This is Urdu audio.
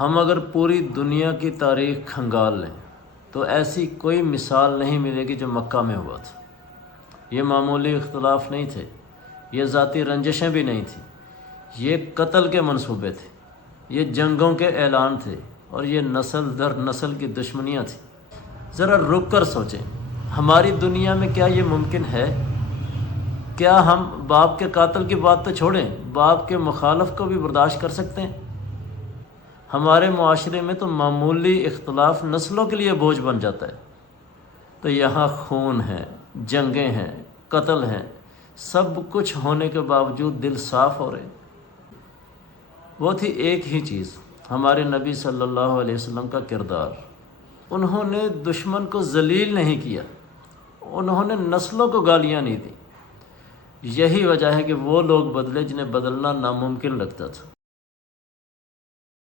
ہم اگر پوری دنیا کی تاریخ کھنگال لیں تو ایسی کوئی مثال نہیں ملے گی جو مکہ میں ہوا تھا۔ یہ معمولی اختلاف نہیں تھے، یہ ذاتی رنجشیں بھی نہیں تھیں، یہ قتل کے منصوبے تھے، یہ جنگوں کے اعلان تھے، اور یہ نسل در نسل کی دشمنیاں تھیں۔ ذرا رک کر سوچیں، ہماری دنیا میں کیا یہ ممکن ہے؟ کیا ہم باپ کے قاتل کی بات تو چھوڑیں، باپ کے مخالف کو بھی برداشت کر سکتے ہیں؟ ہمارے معاشرے میں تو معمولی اختلاف نسلوں کے لیے بوجھ بن جاتا ہے۔ تو یہاں خون ہے، جنگیں ہیں، قتل ہیں، سب کچھ ہونے کے باوجود دل صاف ہو رہے ہیں۔ وہ تھی ایک ہی چیز، ہمارے نبی صلی اللہ علیہ وسلم کا کردار۔ انہوں نے دشمن کو ذلیل نہیں کیا، انہوں نے نسلوں کو گالیاں نہیں دیں۔ یہی وجہ ہے کہ وہ لوگ بدلے جنہیں بدلنا ناممکن لگتا تھا۔